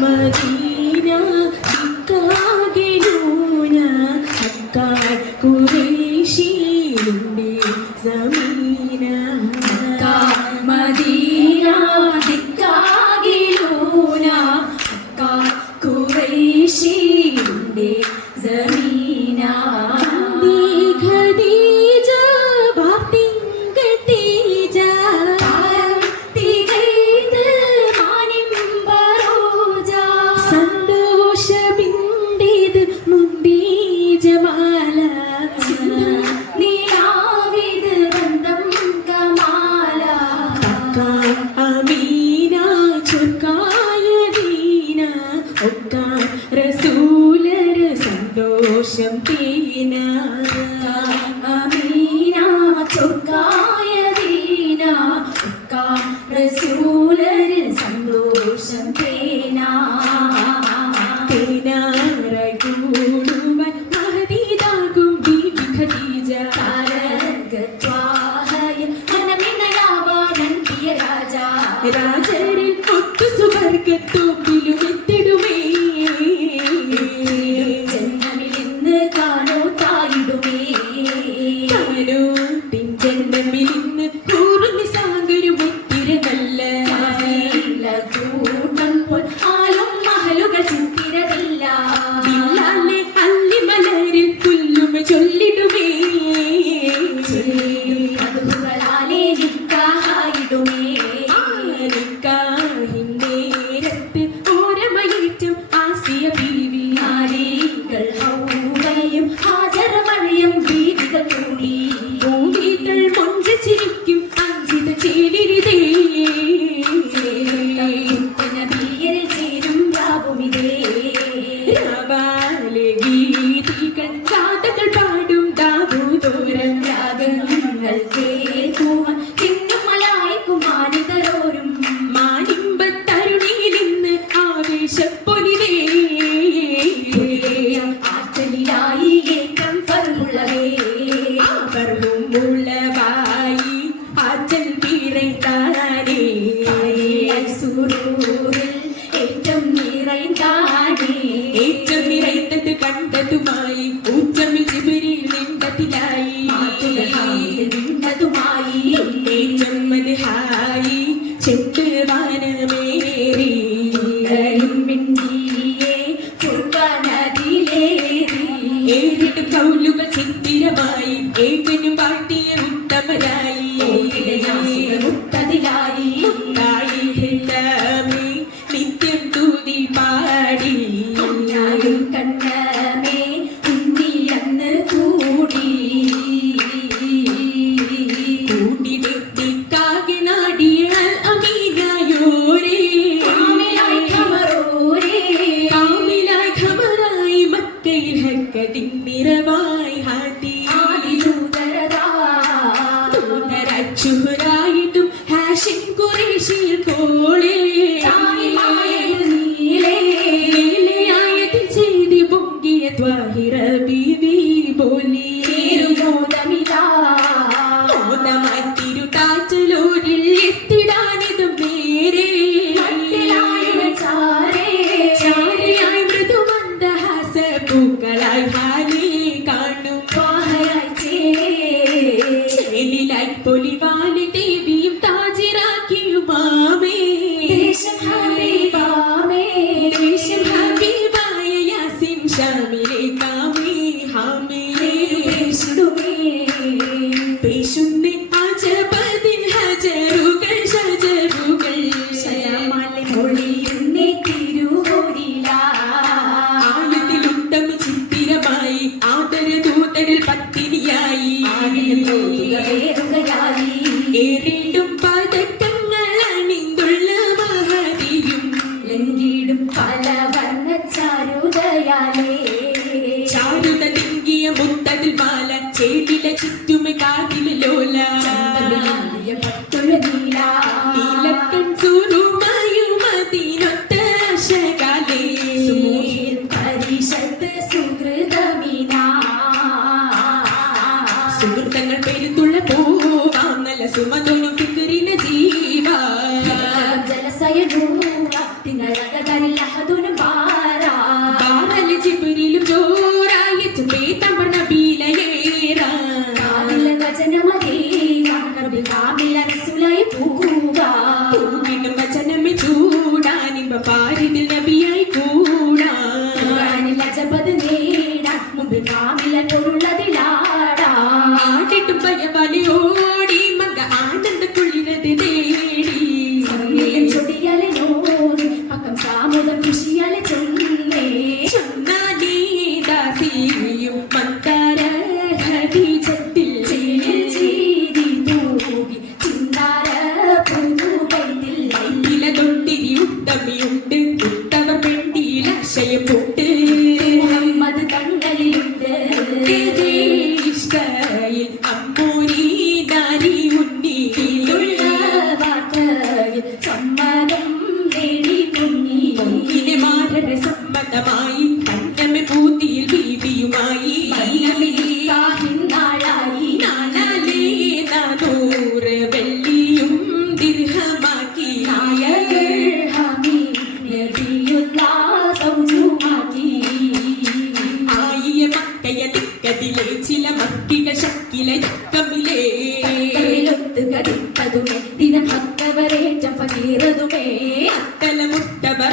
Medina അക്കാകെ Noona കുറ ചുക്കായദീന ഒക്ക റസൂലര സന്തോഷം തീന. അമീന ചുക്കായദീന ഒക്ക റസൂലര സന്തോഷം തേന. തേന hai đôi wedding mirror പൊലിവാലി ദേവി ചാരുത തിങ്കിയ മുത്തതിൽ മാല ചേതില ചുറ്റുമെ കാതിൽ ലോല പത്തുള്ള നീല നീലക്കൺ സൂരുമായുമതിനൊത്താശകാലേ പരിഷത്ത് സുഹൃതമിന സുഹൃത്തങ്ങൾ പെരുത്തുള്ള പോവാം നല്ല സുമതൊരു ഫിക്രിന ജീവ ജലസയ തിങ്കളകതരിൽ അഹദുനും ദിനം പകീറതുമേ അക്കല മുട്ടവർ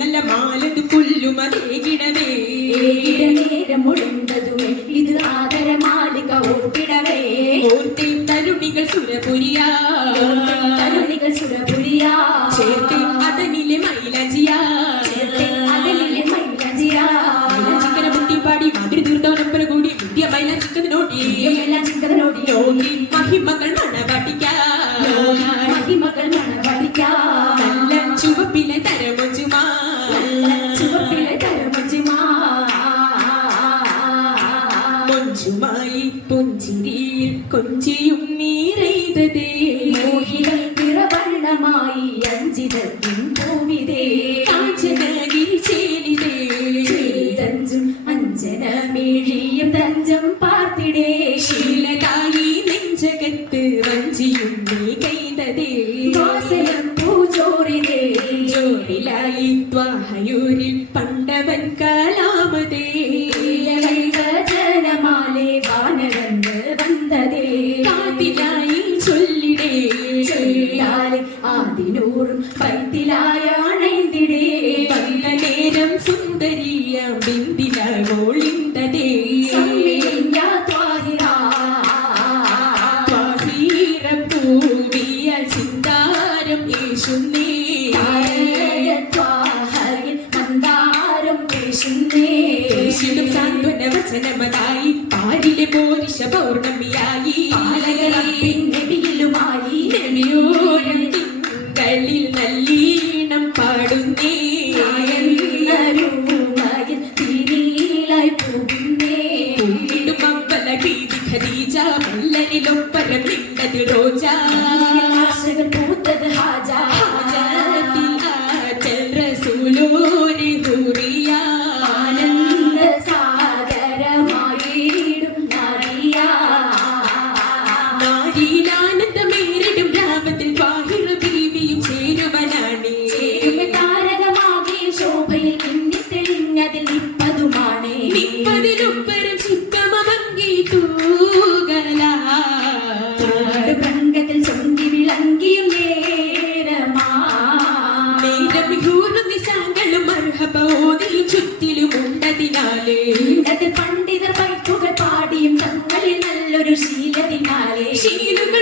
നല്ല മാലത് പുല്ലുമതേകിടവേ നേരം മുഴന്തതുമേ ഇത് ആദരമാലിക ഓർത്തിടവേ. ഓർത്തെ തരുണികൾ സുരപുരിയാ. തരുണികൾ സുരപുരിയാ. ചേർത്തെ അതനിലെ മൈലജിയാ. അതനിലെ മൈലജിയാ. ചിക്കന ബുദ്ധിപ്പാടി മാതിരി തീർത്തോനപ്പല കൂടി വിദ്യ മൈലജിക്കതിനോടി യോഗി മഹിമകൾ മണവാട്ടിക്കാ கொஞ்சுமாய் கொஞ்சிரியில் கொஞ்சியும் நீரைததே மோகிகள் திரவர்ணமாய் அஞ்சிதற்கும் பூவிதே. காஞ்சனகிரி சேனிதே. தஞ்சம் அஞ்சன மேழியம் தஞ்சம் பார்த்திடே. ஷீலகாயி நெஞ்சகத்து வஞ்சியும் ആദിനൂറും പൈത്തിലായാണെന്തിടേ വന്ന നേരം സുന്ദരിയ. ത്വാഹീരം പൂവിയാൽ ചിന്താരം യേശുന്നേ സാന്ത്വന വചനമതായി പാരിലെ പോരിശ പൗർണമിയായി പാലകറപ്പിൻ നബിയിലുമായി നബിയോരം തിങ്കളിൽ നല്ലീണം പാടുന്നേ നായന്നരുമയിൽ തിരിയിലായി പോകുന്നേ. വീണ്ടും അമ്പല ബീബി ഖദീജ മല്ലരിലൊപ്പരം നിസങ്ങളും അർഹബോധിയും ചുറ്റിലും ഉണ്ടതിനാലേ. പണ്ഡിതർ പൈപ്പുകൾ പാടിയും തങ്ങളിൽ നല്ലൊരു ശീലതിനാലേ ശീലുകൾ